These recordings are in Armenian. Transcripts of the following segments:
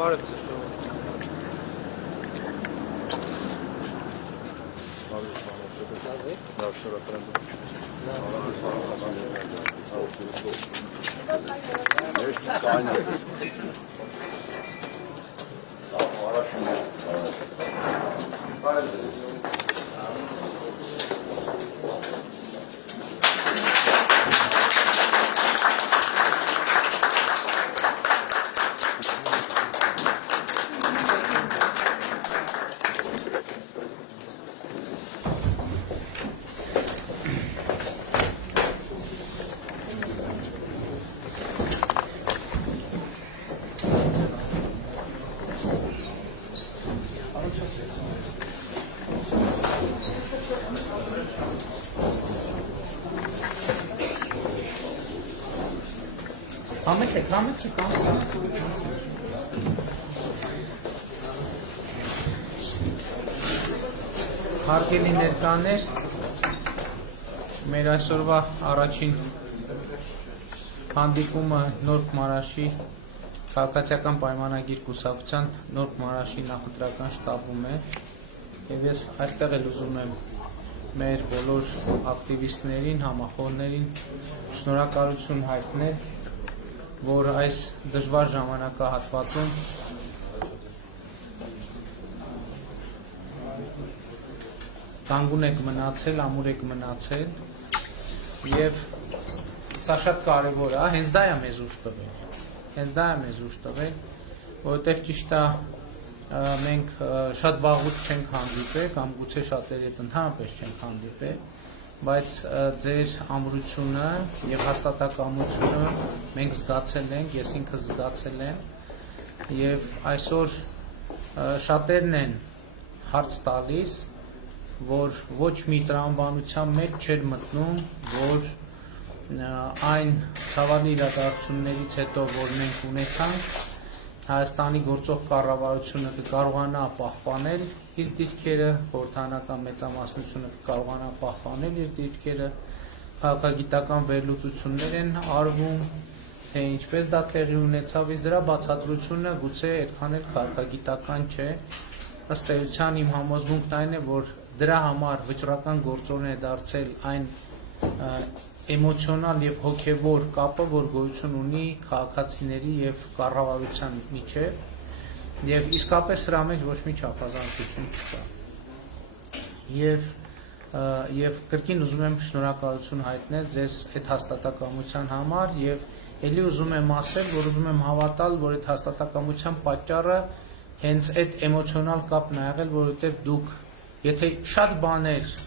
Բարև ձեզ ժողովուրդ։ Հարգելի ներկաներ, մեր այսօրվա առաջին հանդիպումը Նորք Մարաշի քաղաքացիական պայմանագիր կուսակցության Նորք Մարաշի նախընտրական շտաբում է եւ ես այստեղ էլ ուզում եմ մեր բոլոր ակտիվիստներին, համախոհներին շնորհակալություն հայտնել, որ այս դժվար ժամանակահատվածում կանգուն եք մնացել, ամուր եք մնացել եւ սա շատ կարեւոր է, հենց դա է մեզ ուժ տվել, որովհետեւ ճիշտ է մենք շատ վաղուց չենք հանդիպել կամ գուցե շատերը հետ ընդհանրապես չենք հանդիպել, բայց ձեր ամրությունը եւ հաստատակամությունը մենք զգացել ենք, ես ինքս զգացել եմ եւ այսօր շատերն են հարց տալիս, որ ոչ մի տրամաբանության մեջ չէր մտնում, որ այն ցավալի իրադարձություններից հետո, որ մենք ունեցանք, Հայաստանի գործող կառավարությունը կկարողանա պահպանել իր դիրքերը, խորհրդանական մեծամասնությունը կկարողանա պահպանել իր դիրքերը, քաղաքագիտական վերլուծություններ են արվում, թե ինչպես դա տեղի ունեցավ, իսկ դրա բացատրությունը գուցե այդքան էլ քաղաքագիտական չէ, ըստ էության իմ համոզմունքն այն է, որ դրա համար վճռական գործոն է դարձել այն էմոցիոնալ եւ հոգեվոր կապը, որ գոյություն ունի քաղաքացիների եւ կառավարության միջեւ եւ իսկապես սրա մեջ ոչ մի չափազանցություն չկա։ Եվ կրկին ուզում եմ շնորհակալություն հայտնել ձեզ այդ հաստատակամության համար եւ ելի ուզում եմ ասել, որ ուզում եմ հավատալ, որ այդ հաստատակամության պատճառը հենց այդ էմոցիոնալ կապն է եղել, որովհետեւ դուք եթե շատ բաներ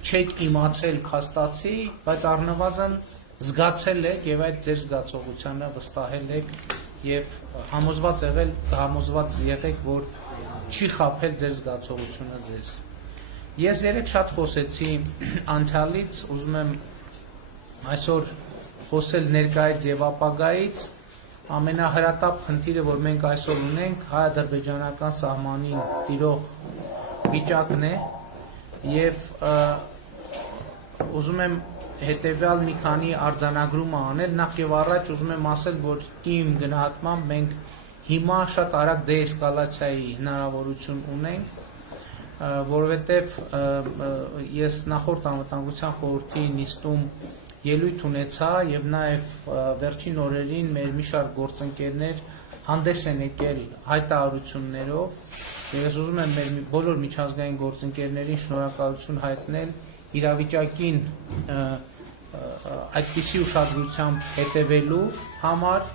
չեք իմացել փաստացի, բայց առնվազն զգացել եք եւ այդ ձեր զգացողությանը վստահել եք եւ համոզված եղեք, որ չի խաբել ձեր զգացողությունը ձեզ։ Ես երեք շատ խոսեցի անցյալից, ուզում եմ այսօր խոսել ներկայից եւ ապագայից, ամենահրատապ խնդիրը, որ մենք այսօր ունենք, հայ-ադրբեջանական սահմանին տիրող վիճակն է եւ ուզում եմ հետեւյալ մի քանի արձանագրում անել, նախ եւ առաջ ուզում եմ ասել, որ իմ գնահատմամբ մենք հիմա շատ արագ դեէսկալացիայի հնարավորություն ունենք, որովհետեւ ես նախորդ անվտանգության խորհրդի նիստում ելույթ ունեցա եւ նաեւ վերջին օրերին մեր մի շարք գործընկերներ հանդես են եկել հայտարարություններով եւ ես ուզում եմ մեր բոլոր միջազգային գործընկերներին շնորհակալություն հայտնել իրավիճակին այդպիսի ուշադրությամբ հետևելու համար,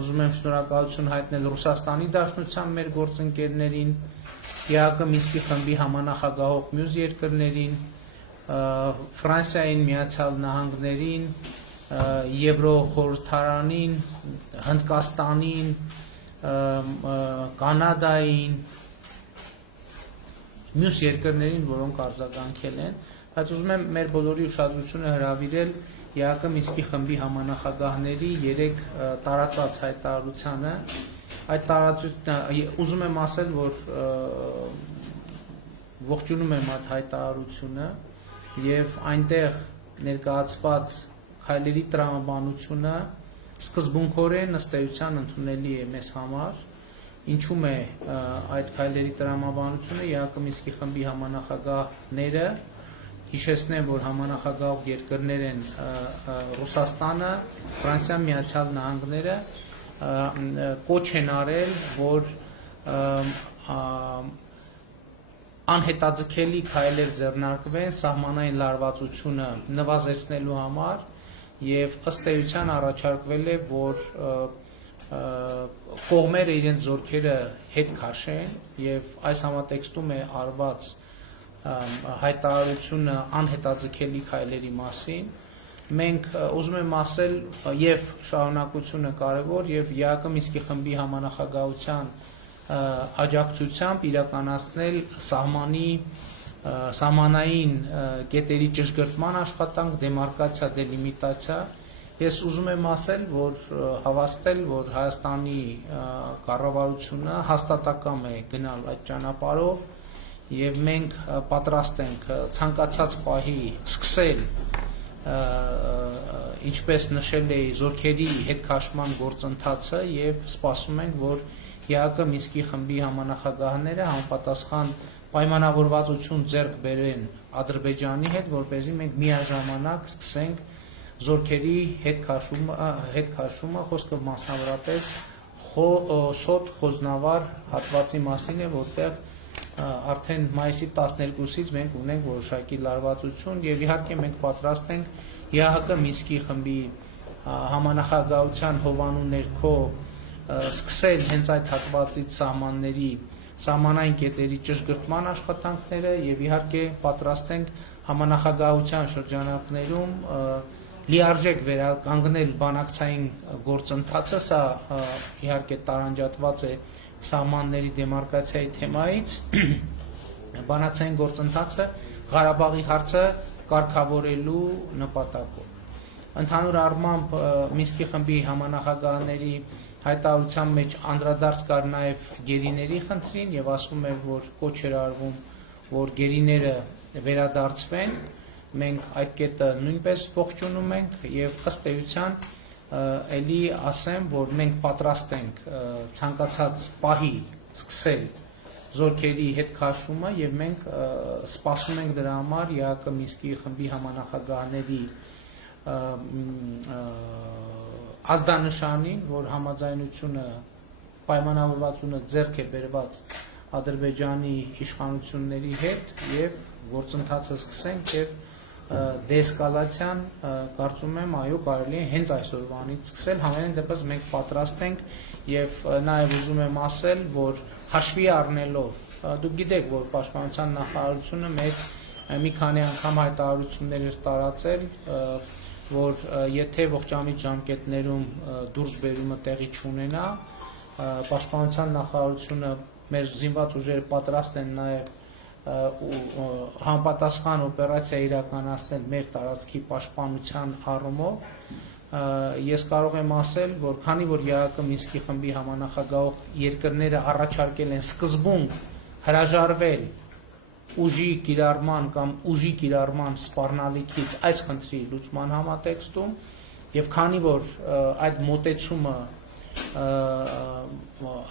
ուզում եմ շնորհակալություն հայտնել Ռուսաստանի Դաշնության մեր գործընկերներին, ԵԱՀԿ Մինսկի խմբի համանախագահող մյուս երկրներին, Ֆրանսիային, Միացյալ Նահանգներին, Եվրոխորհրդարանին, Հնդկաստանին, Կանադային, մյուս երկրներին, որոնք արձագանքել են, բայց ուզում եմ մեր բոլորի ուշադրությունը հրավիրել ԵԱՀԿ Մինսկի խմբի համանախագահների 3 տարածած հայտարարությանը, այդ տարածությունը ուզում եմ ասել, որ ողջունում եմ այդ հայտարարությունը եւ այնտեղ ներկայացված քայլերի տրամաբանությունը սկզբունքորեն ըստ էության ընդունելի է մեզ համար ինչու՞մ է այդ քայլերի տրամաբանությունը ԵԱՀԿ Մինսկի խմբի համանախագահները հիշեցնեմ, որ համանախագահող երկրներ են Ռուսաստանը, Ֆրանսիան, Միացյալ Նահանգները կոչ են արել, որ անհետաձգելի քայլեր ձեռնարկվեն սահմանային լարվածությունը նվազեցնելու համար եւ ըստ էության առաջարկվել է, որ կողմերը իրենց զորքերը հետ քաշեն եւ այս համատեքստում է արված հայտարարությունը անհետաձգելի քայլերի մասին մենք ուզում եմ ասել եւ շարունակությունը կարեւոր եւ ԵԱՀԿ Մինսկի խմբի համանախագահության աջակցությամբ իրականացնել սահմանային կետերի ճշգրտման աշխատանք, դեմարկացիա, դելիմիտացիա։ Ես ուզում եմ ասել, որ հավաստել, որ Հայաստանի կառավարությունը հաստատակամ է գնալ այդ ճանապարհով եւ մենք պատրաստ ենք ցանկացած պահի սկսել ինչպես նշել էի զորքերի հետ քաշման գործընթացը եւ սպասում ենք, որ ԵԱՀԿ Մինսկի խմբի համանախագահները համապատասխան պայմանավորվածություն ձեռք բերեն Ադրբեջանի հետ, որպեսզի մենք միաժամանակ սկսենք զորքերի հետ քաշումը, խոսքը մասնավորապես Սոտ Խոզնավար հատվածի մասին է, որտեղ արդեն մայիսի 12-ից մենք ունենք որոշակի լարվածություն եւ իհարկե մենք պատրաստ ենք ԵԱՀԿ Մինսկի խմբի համանախագահության հովանու ներքո սկսել հենց այդ հատվածից սահմանային կետերի ճշգրտման աշխատանքները եւ իհարկե պատրաստ ենք համանախագահության շրջանակներում լիարժեք վերականգնել բանակցային գործընթացը, սա իհարկե տարանջատված է սահմանների դեմարկացիայի թեմայից, բանակցային գործընթացը Ղարաբաղի հարցը կարգավորելու նպատակով։ Ընդհանուր առմամբ Մինսկի խմբի համանախագահների հայտարարության մեջ անդրադարձ կար նաև գերիների խնդրին եւ ասվում էր, որ կոչ էր արվում, որ գերիները վերադարձվեն, մենք այդ կետը նույնպես ողջունում ենք եւ ըստ էության էլի ասեմ, որ մենք պատրաստ ենք ցանկացած պահի սկսել զորքերի հետ քաշումը եւ մենք սպասում ենք դրա համար ԵԱՀԿ Մինսկի խմբի համանախագահների ազդանշանին, որ համաձայնությունը պայմանավորվածությունը ձեռք է բերված Ադրբեջանի իշխանությունների հետ եւ գործընթացը սկսենք եւ դեսկալացիան կարծում եմ այո կարելի է հենց այսօրվանից սկսել համենայն դեպս մենք պատրաստ ենք եւ նաեւ ուզում եմ ասել որ հաշվի առնելով դուք գիտեք որ պաշտպանության նախարարությունը մեր մի քանի անգամ հայտարարություններ էր տարածել որ եթե ողջամիտ ժամկետներում դուրս բերումը տեղի չունենա պաշտպանության նախարարությունը մեր զինված ուժերը պատրաստ են նաեւ համապատասխան օպերացիա իրականացնել մեր տարածքի պաշտպանության առումով ես կարող եմ ասել որ քանի որ ԵԱՀԿ Մինսկի խմբի համանախագահող երկրները առաջարկել են սկզբում հրաժարվել ուժի կիրառման կամ ուժի կիրառման սպառնալիքից այս խնդրի լուծման համատեքստում եւ քանի որ այդ մոտեցումը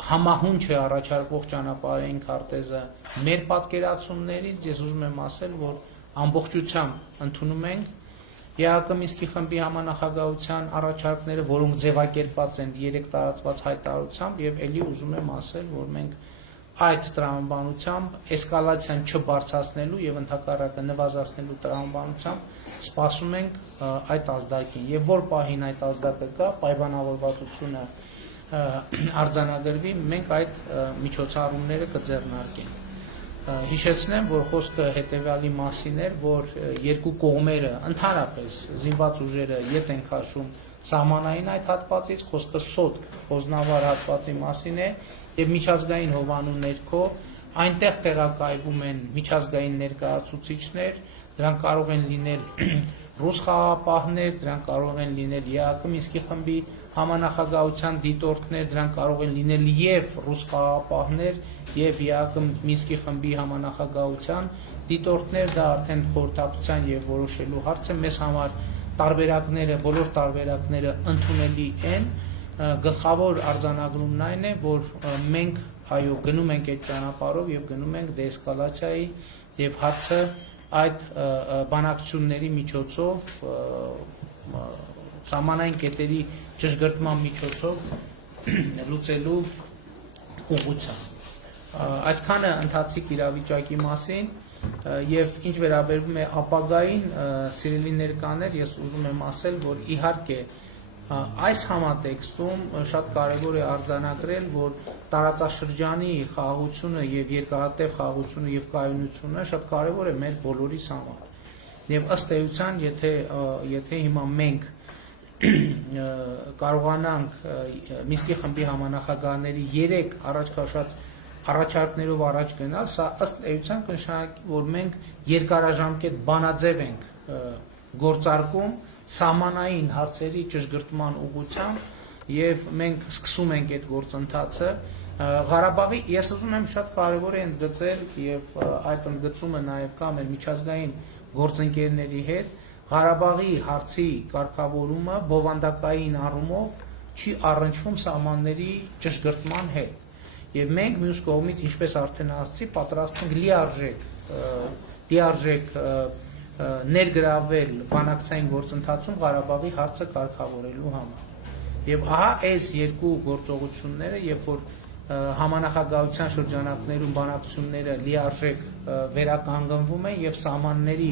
համահունչ է առաջարկվող ճանապարհային քարտեզը մեր պատկերացումներից ես ուզում եմ ասել որ ամբողջությամբ ընդունում ենք ԵԱՀԿ Մինսկի խմբի համանախագահության առաջարկները որոնք ձևակերպված են 3 տարածված հայտարարությամբ եւ ելի ուզում եմ ասել որ մենք այդ տրամաբանությամբ էսկալացիան չբարձրացնելու եւ ընդհակառակը նվազեցնելու տրամաբանությամբ սպասում ենք այդ ազդակին եւ որ պահին այդ ազդակը կա պայմանավորվածությունը արձանագրվի մենք այդ միջոցառումները կձեռնարկենք հիշեցնեմ որ խոսքը հետեւյալի մասին էր որ երկու կողմերը ընդհանրապես զինված ուժերը ետ են քաշում սահմանային այդ հատվածից խոսքը Սոտ Խոզնավար հատվածի մասին է եւ միջազգային հովանու ներքո այնտեղ տեղակայվում են միջազգային ներկայացուցիչներ դրանք կարող են լինել ռուս խաղաղապահներ դրանք կարող են լինել ԵԱՀԿ Մինսկի խմբի համանախագահության դիտորդներ դրանք կարող են լինել եւ ռուս խաղաղապահներ եւ ԵԱՀԿ Մինսկի խմբի համանախագահության դիտորդներ դա արդեն խորհրդակցության եւ որոշելու հարց է մեզ համար տարբերակները բոլոր տարբերակները ընդունելի են գլխավոր արձանագրումն այն է, որ մենք այո գնում ենք այդ ճանապարհով եւ գնում ենք դեսկալացիայի եւ հարցը այդ բանակցությունների միջոցով սահմանային կետերի ճշգրտման միջոցով լուծելու ուղղությամբ այսքանը ընթացիկ իրավիճակի մասին եւ ինչ վերաբերվում է ապագային սիրելի ներկաներ ես ուզում եմ ասել որ իհարկե այս համատեքստում շատ կարևոր է արձանագրել որ տարածաշրջանի խաղաղությունը եւ երկարատև խաղաղությունը եւ կայունությունը շատ կարևոր է մեր բոլորիս համար եւ ըստ էության եթե հիմա մենք կարողանանք Մինսկի խմբի համանախագահների 3 առաջ քաշած առաջարկներով առաջ գնալ, սա ըստ էության կնշանակի, որ մենք երկարաժամկետ բանաձև ենք գործարկում սահմանային հարցերի ճշգրտման ուղղությամբ եւ մենք սկսում ենք այդ գործընթացը Ղարաբաղի ես ուզում եմ շատ կարևոր է ընդգծել եւ այդ ընդգծումը նաեւ կա մեր միջազգային գործընկերների հետ Ղարաբաղի հարցի կարգավորումը բովանդակային առումով չի առնչվում սահմանների ճշգրտման հետ եւ մենք մյուս կողմից ինչպես արդեն ասացի պատրաստ ենք լիարժեք ներգրավել բանակցային գործընթացում Ղարաբաղի հարցը կարգավորելու համար եւ ահա այս երկու գործողությունները երբ որ համանախագահության շրջանակներում բանակցությունները լիարժեք վերականգնվում են եւ սահմանների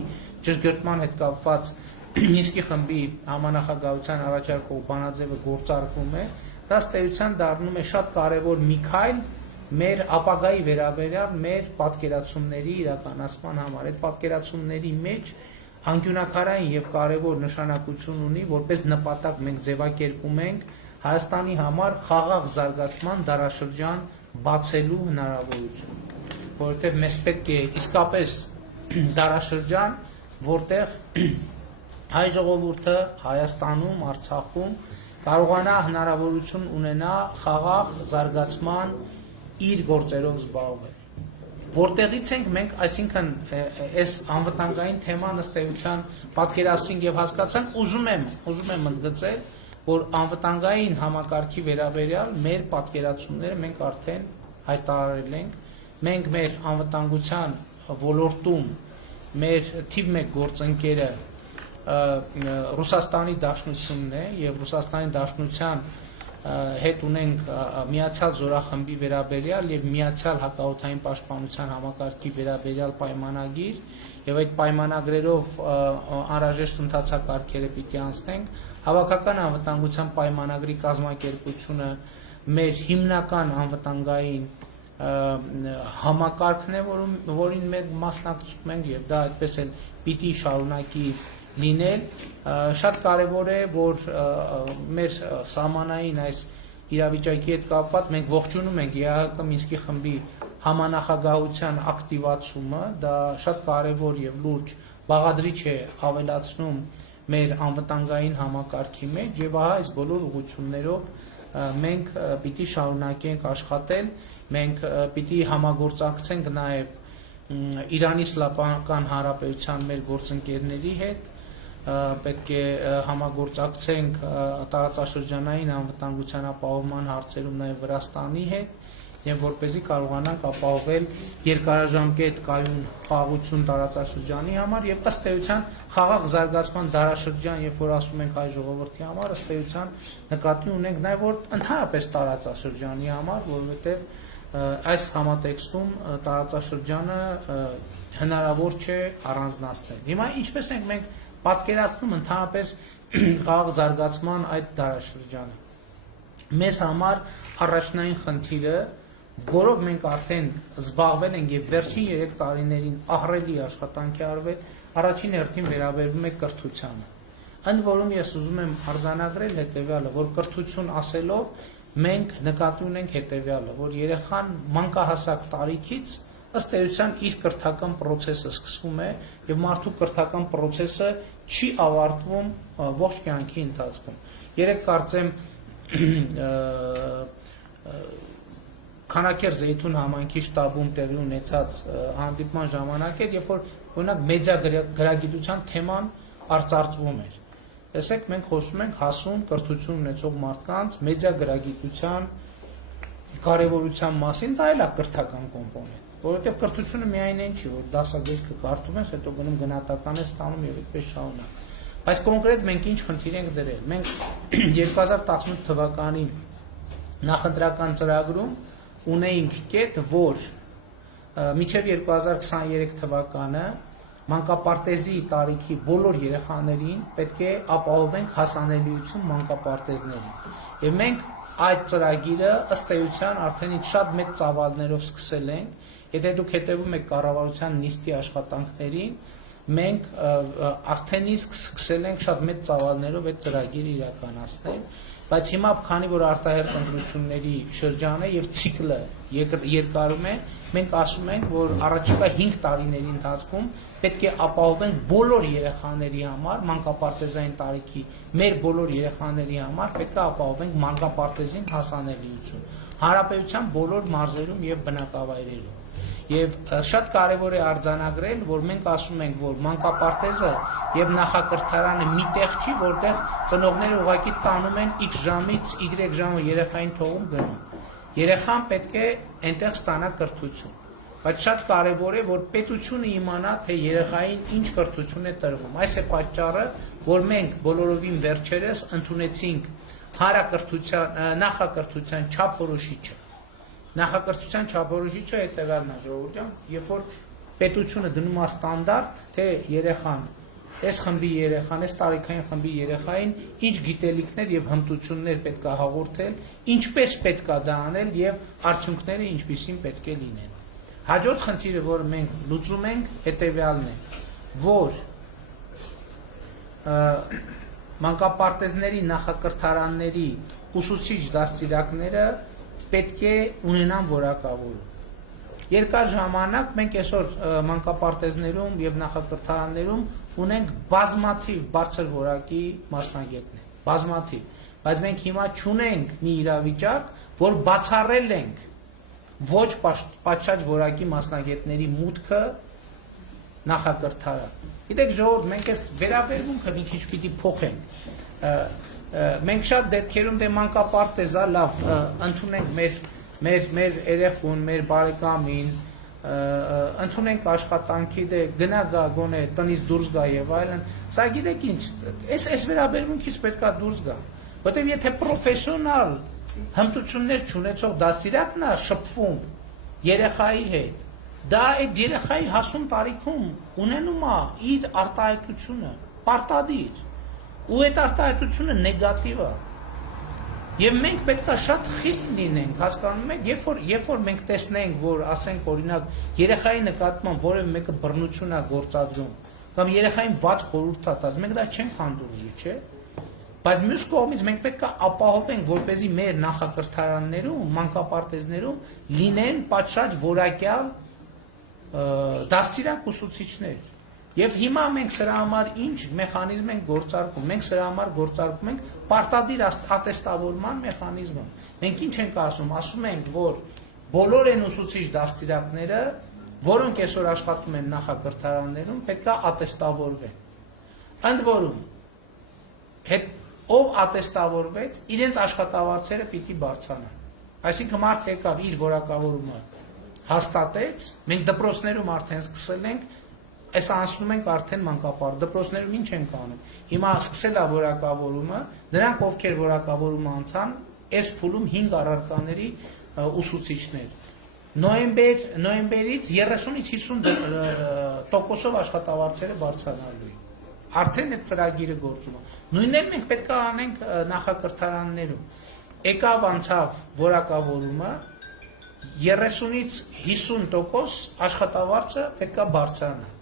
ճշգրտման հետ կապված Մինսկի խմբի համանախագահության առաջարկող բանաձևը գործարկվում է դա ստեյության դառնում է շատ կարևոր մի քայլ մեր ապագայի վերաբերյալ մեր պատկերացումների իրականացման համար այդ պատկերացումների մեջ անկյունակարային եւ կարևոր նշանակություն ունի որպես նպատակ մենք ձևակերպում ենք Հայաստանի համար խաղաղ զարգացման դարաշրջան բացելու հնարավորություն որովհետեւ մեզ պետք է իսկապես դարաշրջան որտեղ հայ ժողովուրդը Հայաստանում Արցախում կարողանա հնարավորություն ունենա խաղաղ զարգացման իր գործերով զբաղվել որտեղից ենք մենք այսինքն այս անվտանգային թեման ըստ էության պատկերացրինք եւ հասկացանք ուզում եմ ընդգծել որ անվտանգային համակարգի վերաբերյալ մեր պատկերացումները մենք արդեն հայտարարել ենք մենք մեր անվտանգության ոլորտում մեր թիվ 1 գործընկերը Ռուսաստանի Դաշնությունն է եւ Ռուսաստանի Դաշնության հետ ունենք միացյալ զորախմբի վերաբերյալ եւ միացյալ հակաօդային պաշտպանության համակարգի վերաբերյալ պայմանագիր եւ այդ պայմանագրերով անհրաժեշտ ընթացակարգերը պիտի անցնենք հավաքական անվտանգության պայմանագրի կազմակերպությունը մեր հիմնական անվտանգային համակարգն է որին մենք մասնակցում ենք եւ դա այդպես էլ պիտի շարունակի լինել շատ կարևոր է որ մեր սահմանային այս իրավիճակի հետ կապված մենք ողջունում ենք ԵԱՀԿ Մինսկի խմբի համանախագահության ակտիվացումը դա շատ կարևոր եւ լուրջ բաղադրիչ է ավելացնում մեր անվտանգային համակարգի մեջ եւ ահա այս բոլոր ուղղություններով մենք պիտի շարունակենք աշխատել մենք պիտի համագործակցենք նաեւ Իրանի Իսլամական Հանրապետության մեր գործընկերների հետ պետք է համագործակցենք տարածաշրջանային անվտանգության ապահովման հարցերում նաեւ Վրաստանի հետ եւ որպեսզի կարողանանք ապահովել երկարաժամկետ կայուն խաղաղություն տարածաշրջանի համար եւ ըստ էության խաղաղ զարգացման դարաշրջան երբ որ ասում ենք հայ ժողովրդի համար ըստ էության նկատի ունենք նաեւ որ ընդհանրապես տարածաշրջանի համար որովհետեւ այս համատեքստում տարածաշրջանը հնարավոր չէ առանձնացնել հիմա ինչպես ենք մենք պատկերացնում ընդհանրապես խաղաղ զարգացման այդ դարաշրջանը մեզ համար առաջնային խնդիրը որով մենք արդեն զբաղվել ենք եւ վերջին 3 տարիներին ահռելի աշխատանք է արվել առաջին հերթին վերաբերվում է կրթությանը ընդ որում ես ուզում եմ արձանագրել հետեւյալը որ կրթություն ասելով մենք նկատի ունենք հետեւյալը որ երեխան մանկահասակ տարիքից ըստ էության իր կրթական process-ը սկսվում է եւ մարդու կրթական process-ը չի ավարտվում ողջ կյանքի ընթացքում երեք կարծեմ Քանաքեր Զեյթուն համայնքի շտաբում տեղի ունեցած հանդիպման ժամանակ էր երբ որ օրինակ մեդիա գրագիտության թեման արծարծվում էր տեսեք մենք խոսում ենք հասուն կրթություն ունեցող մարդկանց մեդիա գրագիտության կարևորության մասին, դա էլ է կրթական կոմպոնենտ, որովհետև կրթությունը միայն այն չի, որ դասագրքը կարդում ես, հետո գնում գնահատական ես ստանում եւ այդպես շարունակ։ Բայց կոնկրետ մենք ինչ խնդիր ենք դրել։ Մենք 2018 թվականի նախընտրական ծրագրում ունեինք կետ, որ մինչև 2023 թվականը մանկապարտեզի տարիքի բոլոր երեխաներին պետք է ապահովենք հասանելիություն մանկապարտեզներին։ Եվ մենք այդ ծրագիրը ըստ էության արդեն շատ մեծ ծավալներով սկսել ենք, եթե դուք հետևում եք կառավարության նիստի աշխատանքներին, մենք արդեն իսկ սկսել ենք շատ մեծ ծավալներով այդ ծրագիրը իրականացնել, բայց հիմա քանի որ արտահերթ ընտրությունների շրջան է եւ ցիկլը երկարում է, մենք ասում ենք, որ առաջիկա 5 տարիների ընթացքում պետք է ապահովենք բոլոր երեխաների համար մանկապարտեզային տարիքի մեր բոլոր երեխաների համար պետք է ապահովենք մանկապարտեզին հասանելիություն հանրապետության բոլոր մարզերում եւ բնակավայրերում։ Եվ շատ կարևոր է արձանագրել, որ մենք ասում ենք, որ մանկապարտեզը եւ նախակրթարանը մի տեղ չի, որտեղ ծնողները ուղղակի տանում են X ժամից Y ժամը երեխային թողում գնում։ Երեխան պետք է այնտեղ ստանա կրթություն։ Բայց շատ կարևոր է, որ պետությունը իմանա, թե երեխային ինչ կրթություն է տրվում։ Այս է պատճառը, որ մենք բոլորովին վերջերս ընդունեցինք նախակրթության չափորոշիչը։ Նախակրթության չափորոշիչը հետևյալն է, ժողովուրդ ջան, երբ որ պետությունը դնում է ստանդարտ, թե երեխան, այս խմբի երեխան, այս տարիքային խմբի երեխային ինչ գիտելիքներ եւ հմտություններ պետք է հաղորդել, ինչպես պետք է դա անել եւ արդյունքները ինչպիսին պետք է լինեն։ Հաջորդ խնդիրը, որը մենք լուծում ենք, հետևյալն է, որ մանկապարտեզների նախակրթարանների ուսուցիչ դաստիարակները պետք է ունենան որակավորում։ Երկար ժամանակ մենք այսօր մանկապարտեզներում եւ նախակրթարաններում ունենք բազմաթիվ բարձր որակի մասնագետներ, բազմաթիվ, բայց մենք հիմա չունենք մի իրավիճակ, որ բացառել ենք ոչ պատշաճ որակի մասնագետների մուտքը նախակրթարան։ Գիտեք ժողովուրդ, մենք այս վերաբերմունքը մի քիչ պիտի փոխենք։ Մենք շատ դեպքերում դե մանկապարտեզա լավ ընդունենք մեր երեխուն, մեր բարեկամին, ընդունենք աշխատանքի, դե գնա գա գոնե տնից դուրս գա եւ այլն։ Սա գիտեք ինչ, այս վերաբերմունքից պետքա դուրս գա, որտեղ եթե պրոֆեսիոնալ հմտություններ չունեցող դաստիարակն է շփվում երեխայի հետ, դա այդ երեխայի հասուն տարիքում ունենում է իր արտահայտությունը, պարտադիր, ու այդ արտահայտությունը նեգատիվ է։ Եվ մենք պետք է շատ խիստ լինենք, հասկանում եք, երբ որ մենք տեսնենք, որ ասենք օրինակ երեխայի նկատմամբ որևէ մեկը բռնություն է գործադրում, կամ երեխային վատ խորհուրդ է տալիս, մենք դա չենք հանդուրժի, չէ՞։ Բայց մյուս կողմից մենք պետք է ապահովենք, որպեսզի մեր նախակրթարաններում, մանկապարտեզներում լինեն պատշաճ որակյալ դաստիարակ ուսուցիչներ։ Եվ հիմա մենք սրա համար ինչ մեխանիզմ ենք գործարկում, մենք սրա համար գործարկում ենք պարտադիր ատեստավորման մեխանիզմը։ Մենք ինչ ենք ասում ենք, որ բոլոր այն ուսուցիչ դաստիարակները, որոնք այսօր աշխատում են նախակրթարաններում, պետք է ատեստավորվեն։ Ընդ որում, ով ատեստավորվեց, իրենց աշխատավարձերը պիտի բարձրանան։ Այսինքն մարդ եկավ իր որակավորումը հաստատեց, մենք դպրոցներում արդեն սկսել ենք, այս անցնում ենք արդեն մանկապարտեզ, դպրոցներում ինչ ենք անում։ Հիմա սկսել է որակավորումը, նրանք ովքեր որակավորումը անցան, այս փուլում 5 առարկաների ուսուցիչներ։ Նոյեմբերից 30-ից 50% աշխատավարձերը բարձրանալու են։ Արդեն այդ ծրագիրը գործում է։ Նույնն էլ մենք պետք է անենք նախակրթարաններում։ Եկավ անցավ որակավորումը, 30-ից 50% աշխատավարձը պետք է բարձրանա։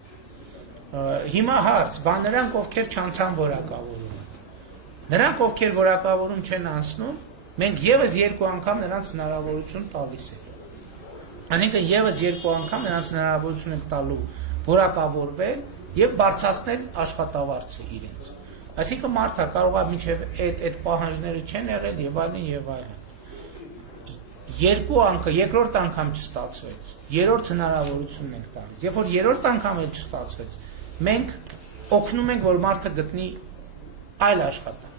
Հիմա հարց, բան նրանք ովքեր չանցան որակավորումը։ Նրանք ովքեր որակավորում չեն անցնում, մենք եւս 2 անգամ նրանց հնարավորություն տալիս ենք։ Այսինքն եւս 2 անգամ նրանց հնարավորություն ենք տալու որակավորվել եւ բարձրացնել աշխատավարձը իրենց։ Այսինքն մարդը կարող է մինչեւ այդ պահանջները չեն եղել եւ այլն եւ այլն։ 2 անգամ, երկրորդ անգամ չստացվեց, երրորդ հնարավորությունն ենք տալիս։ Երբ որ երրորդ անգամ էլ չստացվեց, մենք օգնում ենք, որ մարդը գտնի այլ աշխատանք։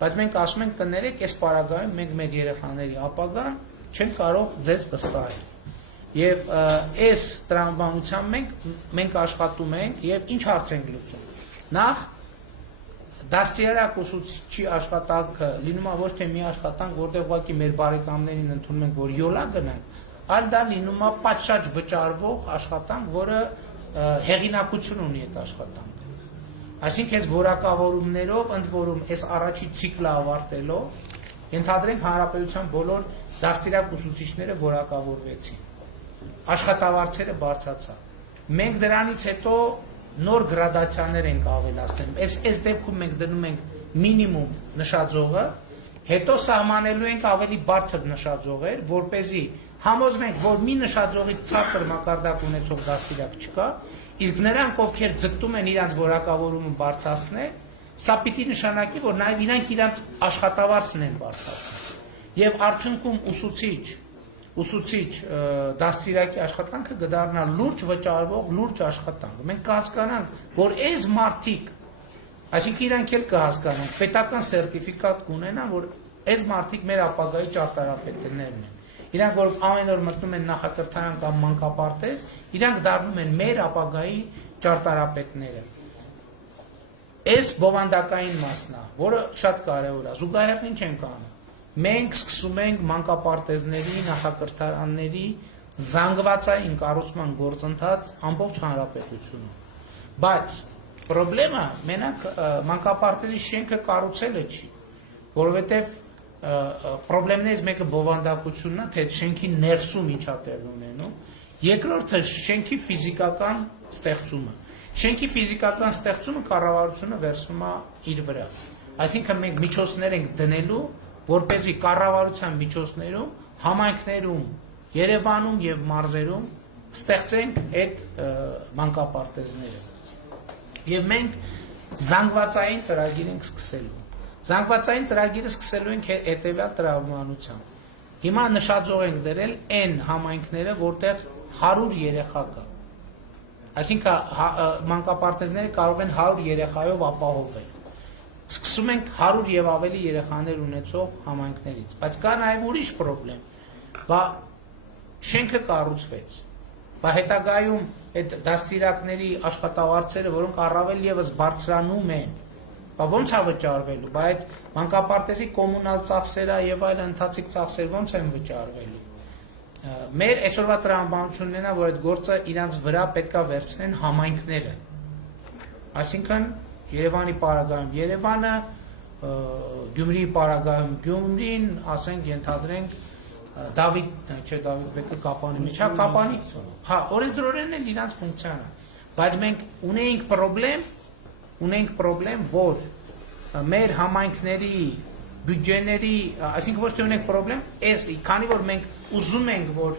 Բայց մենք ասում ենք կներեք, այս պարագայում մենք մեր երեխաների ապագան չենք կարող ձեզ վստահել։ Եվ այս տրամաբանությամբ մենք աշխատում ենք եւ ինչ հարց ենք լուծում։ Նախ դաստիարակ ուսուցիչի աշխատանքը լինում է ոչ թե մի աշխատանք, որտեղ ուղղակի մեր բարեկամներին ընդունում ենք, որ յոլա գնանք, այլ դա լինում է պատշաճ վճարվող աշխատանք, որը հեղինակություն ունի այդ աշխատանքը։ Այսինքն այս որակավորումներով ընդ որում այս առաջի ցիկլը ավարտելով ենթադրենք հանրապետության բոլոր դաստիարակ ուսուցիչները որակավորվեցին։ Աշխատավարձերը բարձրացան։ Մենք դրանից հետո նոր գրադացիաներ ենք ավելացնում։ Այս դեպքում մենք դնում ենք մինիմում նշաձողը, հետո սահմանելու ենք ավելի բարձր նշաձողեր, որպեսզի համոզվենք, որ մի նշաձողից ցածր մակարդակ ունեցող դաստիարակ չկա, իսկ նրանք, ովքեր ձգտում են իրենց որակավորումը բարձրացնել, սա պիտի նշանակի, որ նաև իրանք իրենց աշխատավարձն են բարձրացնում։ Եվ արդյունքում ուսուցիչ դաստիարակի աշխատանքը կդառնա լուրջ վճարվող լուրջ աշխատանք։ Մենք կհասկանանք, որ այս մարդիկ, այսինքն իրանք էլ կհասկանան, պետական սերտիֆիկատ կունենան, որ այս մարդիկ մեր ապագայի ճարտարապետներն են։ Իրանք, որ ամեն օր մտնում են նախակրթարան կամ մանկապարտեզ, իրանք դառնում են մեր ապագայի ճարտարապետները։ Այս բովանդակային մասն է, որը շատ կարևոր է։ Զուգահեռ ինչ ենք անում։ Մենք սկսում ենք մանկապարտեզների, նախակրթարանների զանգվածային կառուցման գործընթաց ամբողջ հանրապետությունում։ Բայց խնդրեմը մենակ մանկապարտեզի շենքը կառուցելը չի, որովհետև խնդրեմներից մեկը բովանդակությունն է, թե շենքի ներսում ինչա տեղ ունենում, երկրորդը շենքի ֆիզիկական ստեղծումը։ Շենքի ֆիզիկական ստեղծումը կառավարությունը վերցնում է իր վրա։ Այսինքն մենք միջոցներ ենք դնելու, որպեսզի կառավարության միջոցներում, համայնքներում, Երևանում եւ մարզերում ստեղծենք այդ մանկապարտեզները։ Եվ մենք զանգվածային ծրագիր ենք սկսելու։ Զանգվածային ծրագիրը սկսելու ենք հետեւյալ տրամաբանությամբ։ Հիմա նշաձող ենք դրել այն համայնքները, որտեղ 100 երեխա կա։ Այսինքն մանկապարտեզները կարող են 100 երեխայով ապահովել։ Սկսում ենք 100 եւ ավելի երեխաներ ունեցող համայնքներից, բայց կա նաեւ ուրիշ խնդրեմ։ Բա շենքը կառուցվեց։ Բա հետագայում այդ դաստիարակների աշխատավարձերը, որոնք առավել եւս բարձրանում են, բա ո՞նց է վճարվելու։ Բա այդ մանկապարտեզի կոմունալ ծախսերը եւ այլ ընթացիկ ծախսեր ո՞նց են վճարվելու։ Մեր այսօրվա տրամաբանությունն է, որ այդ գործը իրանց վրա պետքա վերցնեն համայնքները։ Այսինքն Երևանի պարագայում Երևանը, Գյումրիի պարագայում Գյումրին, ասենք ենթադրենք Դավիթ Կապանի միջա Կապանի, հա, օրենսդրորեն էլ իրանց ֆունկցիան է, բայց մենք ունենք պրոբլեմ, որ մեր համայնքների բյուջեների, այսինքն ոչ թե ունենք պրոբլեմ, քանի որ մենք ուզում ենք, որ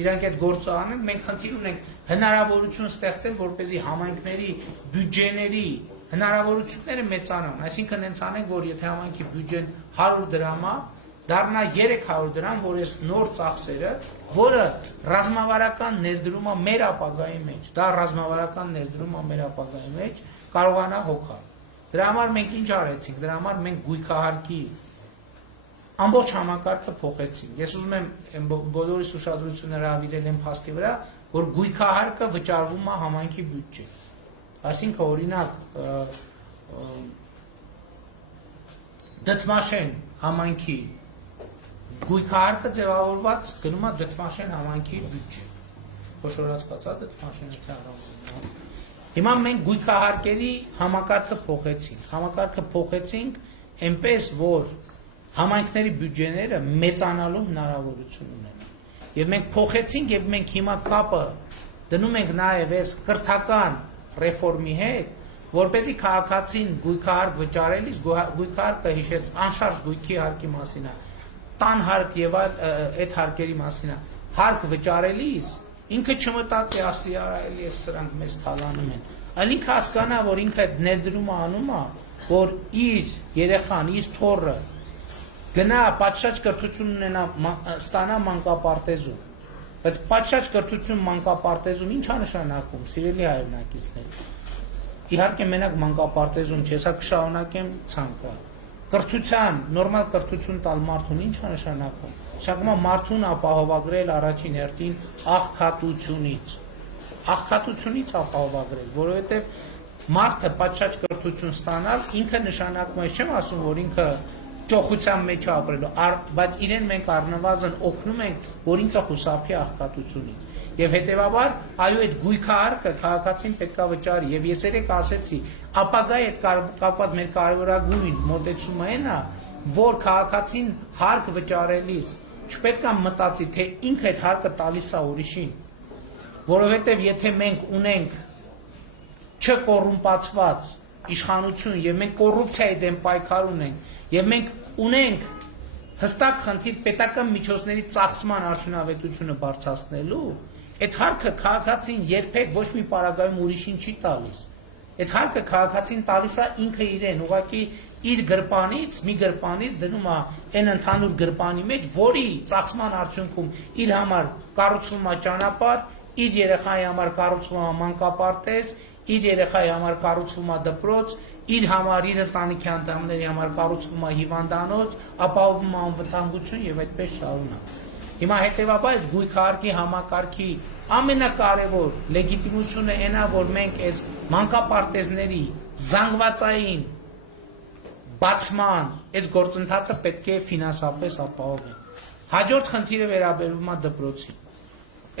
իրանք այդ գործը անեն, մենք խնդիր ունենք հնարավորություն ստեղծել, որպեսզի համայնքների բյուջեների հնարավորությունները մեծանան, այսինքն հենց անենք, որ եթե համայնքի բյուջեն 100 դրամ է, դառնա 300 դրամ, որ այս նոր ծախսերը, որը ռազմավարական ներդրում է մեր ապագայի մեջ, դա ռազմավարական ներդրում է մեր ապագայի մեջ, կարողանա հոգալ։ Դրա համար մենք ինչ արեցինք, դրա համար մենք գույքահարկի ամբողջ համակարգը փոխեցինք։ Ես ուզում եմ բոլորիս ուշադրությունը հրավիրել եմ փաստի վրա, որ գույքահարկը վճարվում է համայնքի բյուջե։ Այսինքն օրինակ Դդմաշեն համայնքի գույքահարկը ձևավորված գնում է Դդմաշեն համայնքի բյուջե։ Խոշորած կացա Դդմաշենը թարավորվում։ Հիմա մենք գույքահարկերի համակարգը փոխեցինք այնպես, որ համայնքների բյուջեները մեծանալու հնարավորություն ունեն։ Եվ մենք փոխեցինք եւ մենք հիմա կապը դնում ենք նաեւ այս կրթական ռեֆորմի հետ, որպեսզի քաղաքացին գույքահարկ վճարելիս գույքահարկը հիշեց անշարժ գույքի հարկի մասին է, տան հարկ եւ այդ հարկերի մասին է, հարկ վճարելիս ինքը չմտածի ասի արա էլի էս սրանք մեզ թալանում են, այլ ինքը հասկանա, որ ինքը այդ ներդրումը անում է, որ իր երեխան, իր թոռը գնա պատշաճ կրթություն ունենա ստանա մանկապարտեզում, բայց պատշաճ կրթություն մանկապարտեզում ի՞նչ է նշանակում, սիրելի հայրենակիցներ։ իհարկե մենակ մանկապարտեզում չէ, սա կշարունակեմ ցանկը։ Կրթության, նորմալ կրթություն տալ մարդուն ի՞նչ է նշանակում։ Նշանակում է մարդուն ապահովագրել առաջին հերթին աղքատությունից։ Աղքատությունից ապահովագրել, որովհետև մարդը պատշաճ կրթություն ստանալ ինքը նշանակում է, չեմ ասում, որ ինքը ճոխության մեջ է ապրելու, բայց իրեն մենք առնվազն օգնում ենք, որ ինքը խուսափի աղքատությունից։ Եվ հետևաբար, այո, այդ գույքահարկը քաղաքացին պետքա վճարի, եւ ես երեք ասեցի, ապագայի հետ կապված մեր կարևորագույն մոտեցումը այն է, որ քաղաքացին հարկ վճարելիս չպետքա մտածի, թե ինքը այդ հարկը տալիս է ուրիշին, որովհետեւ եթե մենք ունենք չկոռումպացված իշխանություն եւ մենք կոռուպցիայի դեմ պայքար ունենք եւ մենք ունենք հստակ խնդիր պետական միջոցների ծախսման արդյունավետությունը բարձրացնելու, այդ հարկը քաղաքացին երբեք ոչ մի պարագայում ուրիշին չի տալիս։ Այդ հարկը քաղաքացին տալիս է ինքը իրեն, ուղղակի իր գրպանից, մի գրպանից դնում է այն ընդհանուր գրպանի մեջ, որի ծախսման արդյունքում իր համար կառուցվում է ճանապարհ, իր երեխայի համար կառուցվում է մանկապարտեզ, իր երեխայի համար կառուցվում է դպրոց, իր համար, իր ընտանիքի անդամների համար կառուցվում է հիվանդանոց, ապահովում է անվտանգություն եւ այդպես շարունակ։ Հիմա հետեւաբար այս գույքահարկի համակարգի ամենակարևոր լեգիտիմությունը այն է, որ մենք այս մանկապարտեզների զանգվածային բացման այս գործընթացը պետք է ֆինանսապես ապահովենք։ Հաջորդ խնդիրը վերաբերում է դպրոցին։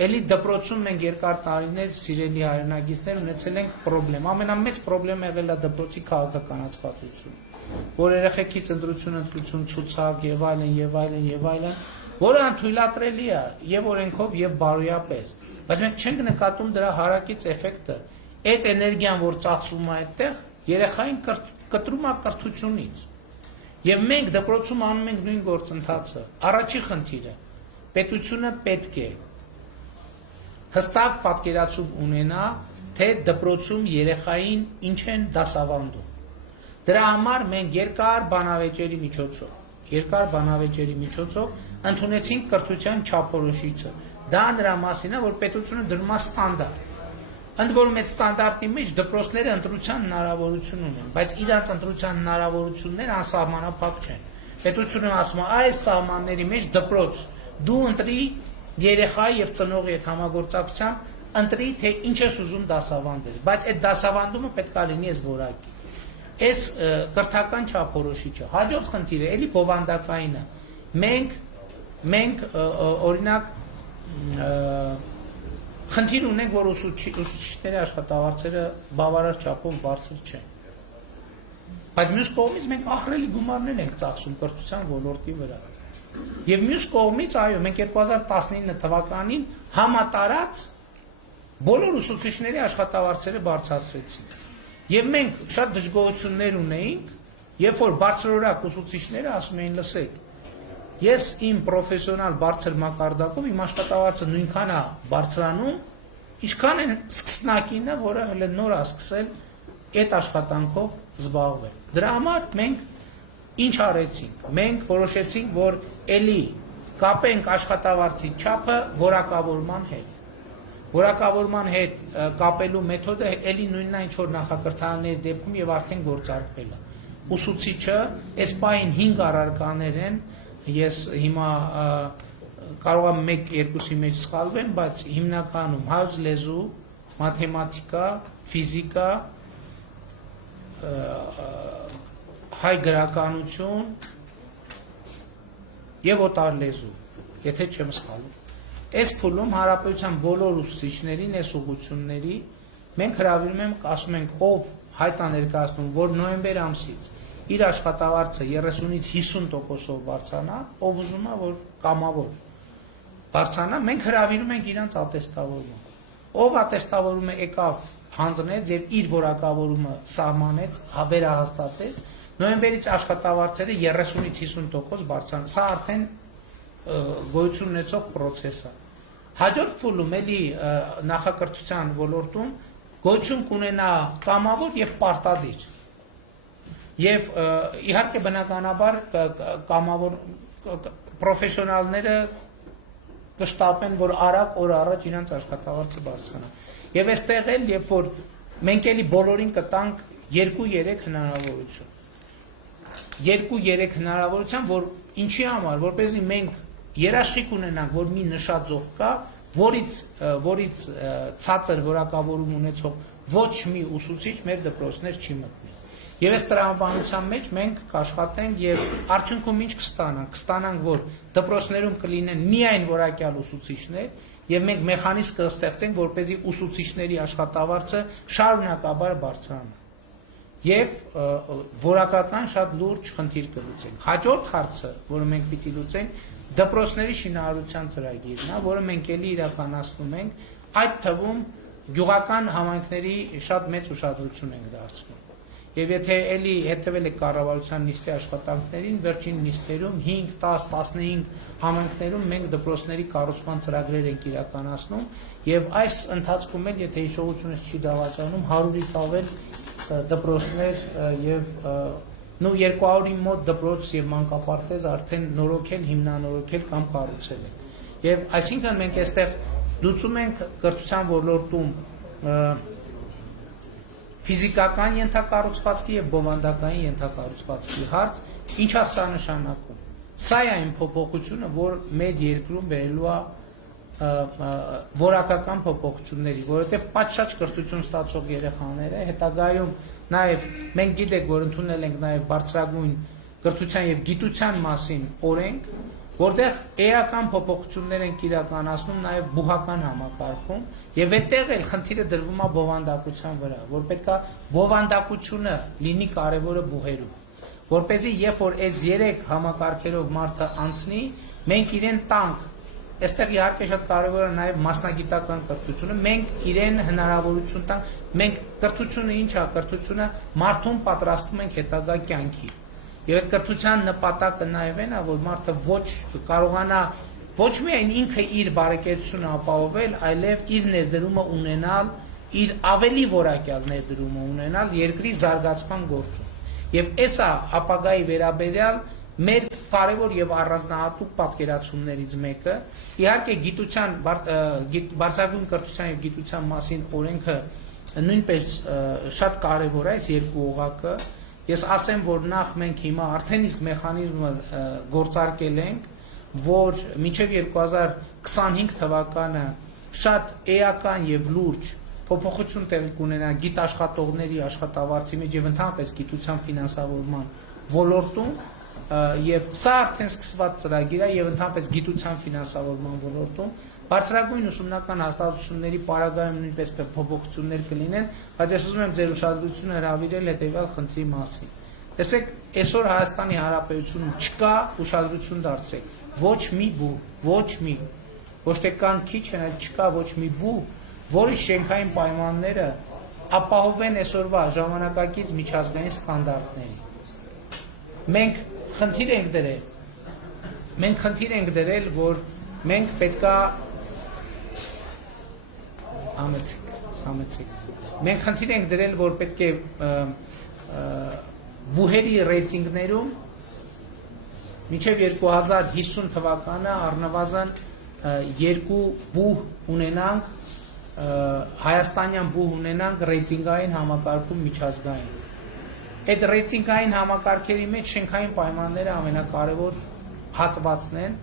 Էլի դպրոցում մենք երկար տարիներ սիրելի հայրենագիտներ ունեցել ենք պրոբլեմ։ Ամենամեծ պրոբլեմը եղել է դպրոցի քաղաքականացվածությունը, որ երեխեքից ընտրություն, ցուցակ եւ այլն, որը անթույլատրելի է եւ օրենքով եւ բարոյապես։ Բայց մենք չենք նկատում դրա հարակից էֆեկտը։ Այդ էներգիան, որ ծախսվում է այդտեղ, երեխային կտրում է կրթությունից։ Եվ մենք դպրոցում անում ենք նույն գործընթացը։ Առաջի խնդիրը պետությունը պետք է հստակ պատկերացում ունենա, թե դպրոցում երեխային ինչ են դասավանդում։ Դրա համար մենք երկար բանավեճերի միջոցով ընդունեցինք կրթության չափորոշիչը։ Դա նրա մասին է, որ պետությունը դնում է ստանդարտ։ Ընդ որում այդ ստանդարտի մեջ դպրոցները ընտրության հնարավորություն ունեն, բայց իրանց ընտրության հնարավորությունները անսահմանափակ չեն։ Պետությունը ասում է, այս սահմանների մեջ դպրոց դու ընտրի երեխա եւ ծնողի հետ համագործակցությամբ ընտրի, թե ինչ ես ուզում դասավանդես, բայց այդ դասավանդումը պետք է լինի այս որակի։ Այս կրթական չափորոշիչը։ Հաջորդ խնդիրը էլի բովանդակային է։ Մենք օրինակ խնդիր ունենք, որ ուսուցիչների աշխատավարձերը բավարար չափով բարձր չեն։ Բայց մյուս կողմից մենք ահռելի գումարներ ենք ծախսում կրթության ոլորտի վրա։ Եվ մյուս կողմից, այո, մենք 2019 թվականին համատարած բոլոր ուսուցիչների աշխատավարձերը բարձրացրեցինք։ Եվ մենք շատ դժգոհություններ ունեինք, երբ որ բարձրորակ ուսուցիչները ասում էին, լսեք, ես իմ պրոֆեսիոնալ բարձր մակարդակով իմ աշխատավարձը նույնքան է բարձրանում, ինչքան են սկսնակինը, որը հենց նոր է սկսել այդ աշխատանքով զբաղվել։ Դրա համար մենք ինչ արեցինք։ Մենք որոշեցինք, որ էլի կապենք աշխատավարձի չափը որակավորման հետ։ Որակավորման հետ կապելու մեթոդը էլի նույնն է, ինչ որ նախակրթարանների դեպքում եւ արդեն գործարկվել է։ Ուսուցիչը այս պահին 5 առարկաներ են, ես հիմա կարող եմ 1-2-ի մեջ սխալվեմ, բայց հիմնականում հայոց լեզու, մաթեմատիկա, ֆիզիկա, հայ գրականություն եւ օտար լեզու, եթե չեմ սխալվում։ Այս փուլում հարաբերության բոլոր ուսուցիչներին, այս ուղղությունների մենք հրավիրում ենք, ասում ենք, ով հայտ է ներկայացնում, որ նոյեմբեր ամսից իր աշխատավարձը 30-ից 50%-ով բարձրանա, ով ուզում է, որ կամավոր բարձրանա, մենք հրավիրում ենք իրանց ատեստավորումը։ Ով ատեստավորումը եկավ, հանձնեց եւ իր որակավորումը սահմանեց, վերահաստատեց, նոյեմբերից աշխատավարձերը 30-ից 50% բարձրանա։ Սա արդեն գոյություն ունեցող process է։ Հաջորդ փուլում էլի նախակրթության ոլորտում գոյություն կունենա կամավոր եւ պարտադիր։ Եվ իհարկե բնականաբար կամավոր պրոֆեսիոնալները կշտապեն, որ արագ օր առաջ իրենց աշխատավարձը բարձրանա։ Եվ այստեղ էլ երբ որ մենք էլի բոլորին կտանք 2-3 հնարավորություն։ 2-3 հնարավորության, որ ինչի համար, որպեսզի մենք երաշխիք ունենանք, որ մի նշածով կա, որից ցածր որակավորում ունեցող ոչ մի ուսուցիչ մեր դպրոցներ չի մտնի։ Եվ այս տրամաբանության մեջ մենք կաշխատենք եւ արդյունքում ինչ կստանանք, որ դպրոցներում կլինեն միայն որակյալ ուսուցիչներ եւ մենք մեխանիզմ կստեղծենք, որպեսզի ուսուցիչների աշխատավարձը շարունակաբար բարձրանա։ Եվ որակական շատ լուրջ խնդիր կլուծենք։ Հաջորդ հարցը, որը մենք պիտի լուծենք, դպրոցների շինարարության ծրագիրն է, որը մենք էլի իրականացնում ենք, այդ թվում գյուղական համայնքների շատ մեծ ուշադրություն ենք դարձնում։ Եվ եթե էլի հետևել եք կառավարության նիստի աշխատանքներին, վերջին նիստերում 5, 10, 15 համայնքներում մենք դպրոցների կառուցման ծրագրեր ենք իրականացնում եւ այս ընթացքում էլ եթե հիշողությունս չի դավաճանում 100-ից ավել դպրոցներ եւ 200-ի մոտ դպրոց եւ մանկապարտեզ արդեն նորոգել, հիմնանորոգել կամ կառուցել են։ Եվ այսինքն մենք այստեղ լուծում ենք կրթության ոլորտում ֆիզիկական ենթակառուցվածքի եւ բովանդակային ենթակառուցվածքի հարց, ինչա սա նշանակում։ Սա է այն փոփոխությունը, որ մեր երկրում բերելու է որակական փոփոխությունների, որովհետեւ պատշաճ կրթություն ստացող երեխաները հետագայում նաեւ մենք գիտենք, որ ընդունել ենք նաեւ բարձրագույն կրթության եւ գիտության մասին օրենք, որտեղ էական փոփոխություններ են իրականացնում նաեւ բուհական համակարգում եւ այդտեղ էլ խնդիրը դրվում է բովանդակության վրա, որ պետքա բովանդակությունը լինի կարեւորը բուհերում, որպեսզի երբ որ այս 3 համակարգերով մարդը անցնի, մենք իրեն տանք, այստեղ իհարկե շատ կարեւոր է նաեւ մասնագիտական կրթությունը, մենք իրեն հնարավորություն տանք, մենք կրթությունը ինչ է, կրթությունը մարդուն պատրաստում ենք հետագա կյանքի։ Եվ այդ կրթության նպատակը նաև այն է, որ մարդը ոչ կարողանա ոչ միայն ինքը իր բարեկեցությունը ապահովել, այլև իր ներդրումը ունենալ, իր ավելի որակյալ ներդրումը ունենալ երկրի զարգացման գործում։ Եվ էսա ապագայի վերաբերյալ մեր կարևոր եւ առանձնահատուկ պատկերացումներից մեկը, իհարկե գիտության բարձրագույն կրթության եւ գիտության մասին օրենքը նույնպես շատ կարևոր է այս երկու օղակը։ Ես ասեմ, որ նախ մենք հիմա արդեն իսկ մեխանիզմը գործարկել ենք, որ մինչև 2025 թվականը շատ էական եւ լուրջ փոփոխություն տեղի կունենա գիտաշխատողների աշխատավարձի մեջ եւ ընդհանրապես գիտության ֆինանսավորման ոլորտում եւ սա արդեն սկսված ծրագիր է եւ ընդհանրապես գիտության ֆինանսավորման ոլորտում բարձրագույն ուսումնական հաստատությունների պարագայում նույնպես փոփոխություններ կլինեն, բայց ես ուզում եմ ձեր ուշադրությունը հրավիրել հետեւյալ խնդրի մասին։ Տեսեք, այսօր Հայաստանի Հանրապետությունում չկա ուշադրություն դարձրեք ոչ մի բու, ոչ թե կան քիչ են, այլ չկա ոչ մի բու, որի շենքային պայմանները ապահովեն այսօրվա ժամանակակից միջազգային ստանդարտների։ Մենք խնդիր ենք դրել, որ մենք պետքա Մենք խնդիր ենք դրել, որ պետք է բուհերի ռեյտինգներում մինչև 2050 թվականը առնվազն 2 բուհ ունենանք, հայաստանյան բուհ ունենանք ռեյտինգային համակարգում միջազգային։ Այդ ռեյտինգային համակարգերի մեջ շենքային պայմանները ամենակարևոր հատվածն են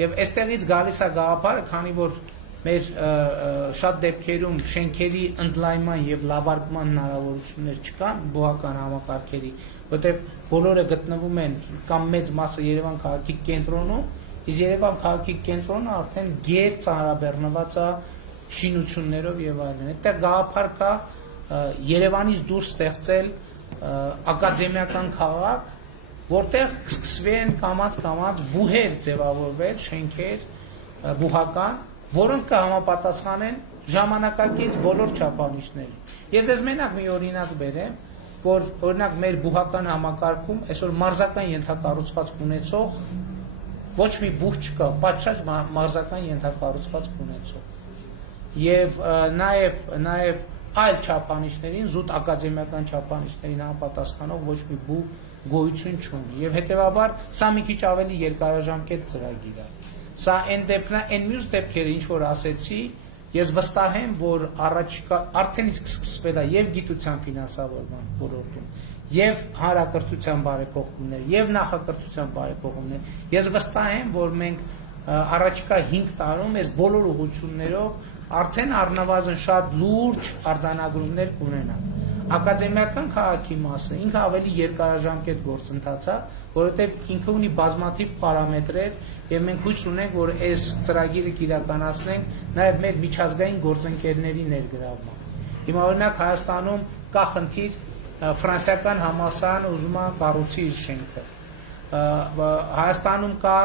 եւ այստեղից գալիս է գաղափարը, քանի որ մեր շատ դեպքերում շենքերի ընդլայնման եւ լավարկման հնարավորություններ չկան բուհական համակարգերի, որտեղ բոլորը գտնվում են կամ մեծ մասը Երևան քաղաքի կենտրոնում, իսկ Երևան քաղաքի կենտրոնը արդեն գեր ծանրաբեռնված է շինություններով եւ այլն։ Այդտեղ գաղափար կա Երևանից դուրս ստեղծել ակադեմիական քաղաք, որտեղ կսկսվեն կամած բուհեր ձևավորվել, շենքեր բուհական, որոնք կհամապատասխանեն ժամանակակից բոլոր չափանիշներին։ Ես ես մենակ մի օրինակ բերեմ, որ օրինակ մեր բուհական համակարգում այսօր մարզական ենթակառուցվածք ունեցող ոչ մի բուհ չկա, պատշաճ մարզական ենթակառուցվածք ունեցող։ Եվ նաև այլ չափանիշներին, զուտ ակադեմիական չափանիշներին համապատասխանող ոչ մի բուհ գոյություն չունի։ Եվ հետևաբար սա մի քիչ ավելի երկարաժամկետ ծրագիր է։ Սա այն մյուս դեպքերը, ինչ որ ասեցի, Ես վստահ եմ, որ առաջիկա արդեն իսկ սկսվել է եւ գիտության ֆինանսավորման ոլորտում, եւ հանրակրթության բարեփոխումներ, եւ նախակրթության բարեփոխումներ։ Ես վստահ եմ, որ մենք առաջիկա 5 տարում այս բոլոր ուղղություններով արդեն առնվազն շատ լուրջ արձանագրումներ կունենանք։ Ակադեմիական քաղաքի մասը ինքը ավելի երկարաժամկետ գործընթաց է, որովհետեւ ինքը ունի բազմաթիվ պարամետրեր եւ մենք հույս ունենք, որ այս ծրագիրը կիրականացնենք նաեւ մեր միջազգային գործընկերների ներգրավմամբ։ Հիմա օրինակ Հայաստանում կա խնդիր ֆրանսիական համալսարանը ուզում է կառուցի իր շենքը։ Հայաստանում կա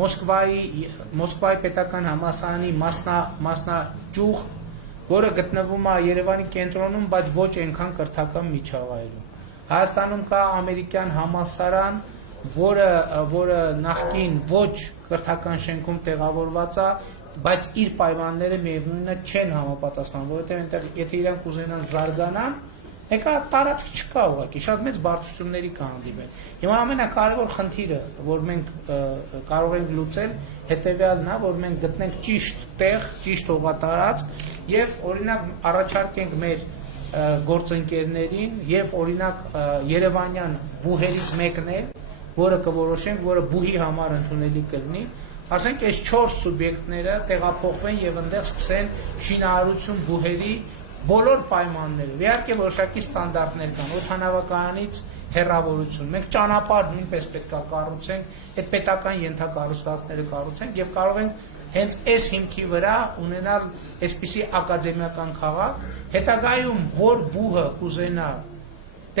Մոսկվայի պետական համալսարանի մասնաճյուղ, որը գտնվում է Երևանի կենտրոնում, բայց ոչ այնքան կրթական միջավայրում։ Հայաստանում կա ամերիկյան համալսարան, որը նախկին ոչ կրթական շենքում տեղավորված է, բայց իր պայմանները միևնույնն է չեն համապատասխանում, որովհետև այնտեղ եթե իրանք ուզենան զարգանան, եկա տարածք չկա ուղղակի, շատ մեծ բարդությունների կհանդիպեն։ Հիմա ամենակարևոր խնդիրը, որ մենք կարող ենք լուծել, հետևյալն է, որ մենք գտնենք ճիշտ տեղ, ճիշտ հողատարածք եւ օրինակ առաջարկենք մեր գործընկերներին եւ օրինակ Երևանյան բուհերից մեկն է, որը կորոշենք, որը բուհի համար ընդունելի կլինի, ասենք այս 4 սուբյեկտները տեղափոխվեն եւ այնտեղ սկսեն շինարարություն բուհերի բոլոր պայմաններով։ Իհարկե որոշակի ստանդարտներ կան, օդանավակայանից հեռավորություն։ Մենք ճանապարհ նույնպես պետք է կառուցենք, այդ պետական ենթակառուցվածքները կառուցենք եւ կարող ենք հենց այս հիմքի վրա ունենալ այսպիսի ակադեմիական քաղաք, հետագայում որ բուհը կուզենա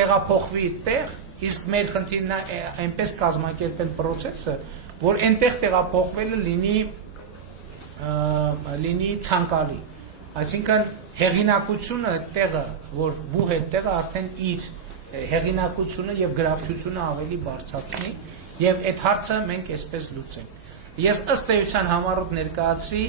տեղափոխվի այդտեղ, իսկ մեր խնդիրն է այնպես կազմակերպել process-ը, որ այնտեղ տեղափոխվելը լինի ցանկալի։ Այսինքն հեղինակությունը այդտեղը, որ բուհը այդտեղը արդեն իր հեղինակությունը եւ գրավչությունը ավելի բարձրացնի եւ այդ հարցը մենք այսպես լուծենք։ Ես ըստ էության համառոտ ներկայացրի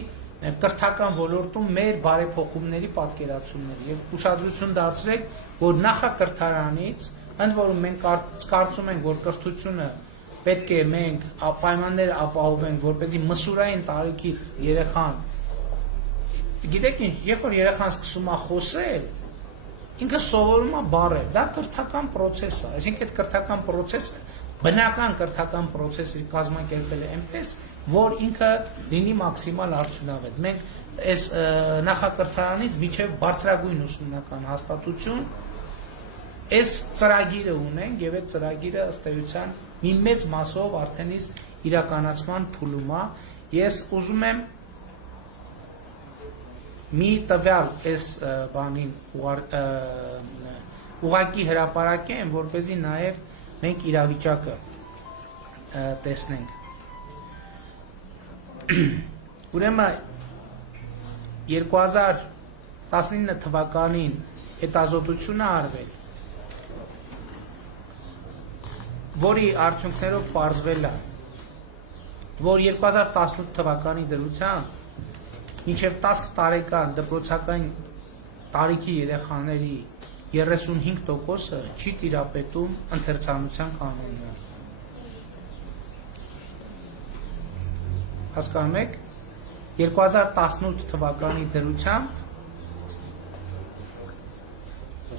կրթական ոլորտում մեր բարեփոխումների պատկերացումները եւ ուշադրություն դարձրեք, որ նախակրթարանից, ընդ որում մենք կարծում ենք, որ կրթությունը պետք է մենք պայմաններ ապահովենք, որպեսզի մսուրային տարիքից երեխան, գիտեք ինչ, երբ որ երեխան սկսում է խոսել, ինքը սովորում է բառեր, դա կրթական process է, այսինքն այդ կրթական process-ը բնական կրթական process-ը կազմակերպել է այնպես, որ ինքը լինի մաքսիմալ արդյունավետ։ Մենք այս նախակրթարանից մինչև բարձրագույն ուսումնական հաստատություն այս ծրագիրը ունենք եւ այդ ծրագիրը ըստ էության մի մեծ մասով արդեն իսկ իրականացման փուլում է։ Ես ուզում եմ մի տվյալ այս բանին ուղղակի հրապարակեմ, որպեսզի նաեւ մենք իրավիճակը տեսնենք։ Ուրեմն 2019 թվականին հետազոտությունը արվել, որի արդյունքներով պարզվել է, որ 2018 թվականի դրությամբ մինչև 10 տարեկան դպրոցական տարիքի երեխաների 35%-ը չի տիրապետում ընթերցանության կանոններին։ Հասկանում եք, 2018 թվականի դրությամբ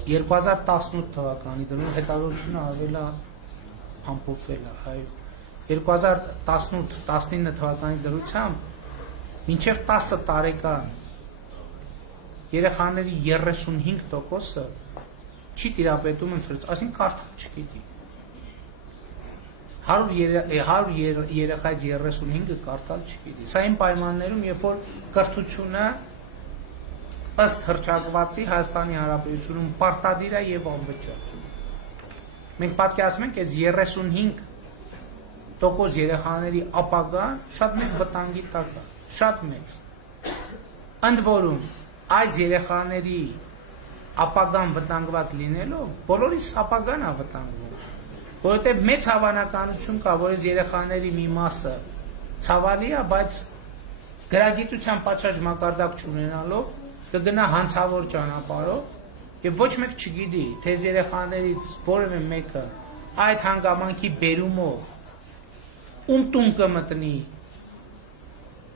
2018 թվականի դրությամբ հետազոտությունը արվել է ամփոփվել է, այո 2018-19 թվականի դրությամբ մինչև 10 տարեկան երեխաների 35%-ը չի տիրապետում ընթերցանության, այսինքն կարդալ չգիտի։ 100 երեխայից 35-ը կարդալ չգիտի։ Սա այն պայմաններում, երբ որ կրթությունը ըստ հռչակվածի Հայաստանի Հանրապետությունում պարտադիր է եւ անվճար։ Մենք պատկերացնում ենք, այս 35% երեխաների ապագան շատ մեծ վտանգի տակ է, շատ մեծ։ Ընդ որում, այս երեխաների ապագան վտանգված լինելով, բոլորիս ապագան է վտանգվում։ Որովհետև մեծ հավանականություն կա, որ այս երեխաների մի մասը ցավալի է, բայց գրագիտության պատշաճ մակարդակ չունենալով կգնա հանցավոր ճանապարհով եւ ոչ մեկ չգիտի, թե այս երեխաներից որևէ մեկը այդ հանգամանքի բերումով ում տուն կմտնի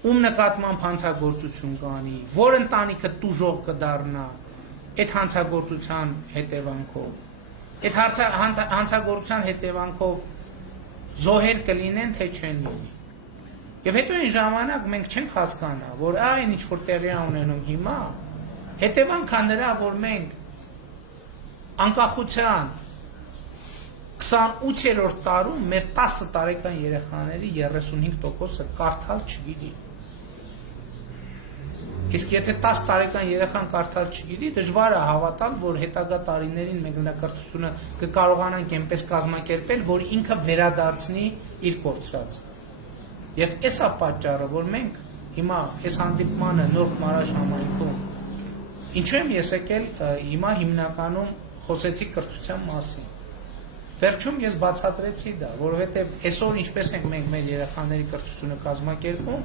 ում նկատմամբ հանցագործություն կանի, որ ընտանիքը տուժող կդառնա այդ հանցագործության հետևանքով, այդ հանցագործության հետևանքով զոհեր կլինեն, թե չեն լինի։ Եվ հետո այն ժամանակ մենք չենք հասկանա, որ այն ինչ որ տեղի ունենում հիմա, հետևանքն նրա, որ մենք անկախության 28-րդ տարում մեր 10 տարեկան երեխաների 35%-ը կարդալ չգիտի։ Իսկ եթե 10 տարեկան երեխան կարդալ չգիտի, դժվար է հավատալ, որ հետագա տարիներին մենք նրա կրթությունը կկարողանանք այնպես կազմակերպել, որ ինքը վերադարձնի իր կորցրածը։ Եվ այս է պատճառը, որ մենք հիմա այս հանդիպմանը Նոր Մարաշ համայնքում ինչու եմ ես եկել հիմա հիմնականում խոսեցի կրթության մասին։ Վերջում ես բացատրեցի դա, որովհետև այսօր ինչպես ենք մենք մեր երեխաների կրթությունը կազմակերպում,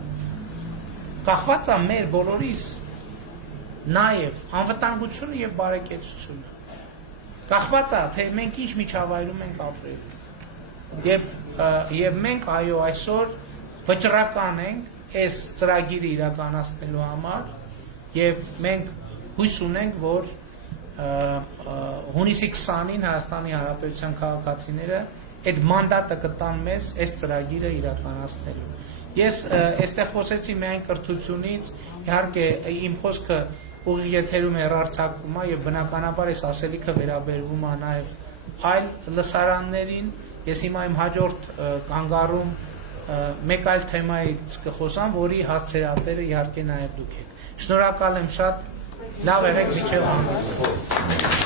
կախված է մեր բոլորիս նաև անվտանգությունը եւ բարեկեցությունը։ Կախված է, թե մենք ինչ միջավայրում ենք ապրել։ Եվ մենք այո այսօր վճռական ենք այս ծրագիրը իրականացնելու համար եւ մենք հույս ունենք, որ հունիսի 20-ին Հայաստանի Հանրապետության քաղաքացիները այդ մանդատը կտան մեզ այս ծրագիրը իրականացնելու։ Ես այստեղ խոսեցի միայն կրթությունից, իհարկե իմ խոսքը ուղիղ եթերում հեռարձակվում է եւ բնականաբար այս ասելիքը վերաբերվում է նաեւ այլ լսարաններին։ Ես հիմա իմ հաջորդ կանգառում մեկ այլ թեմայից կխոսամ, որի հասցեատերը իհարկե նաեւ դուք եք։ Շնորհակալ եմ շատ, լավ եղեք մինչև հանդիպում։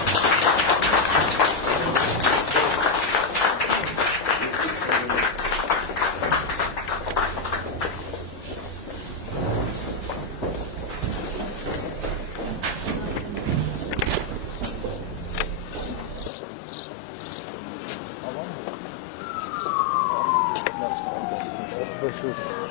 Nasıl?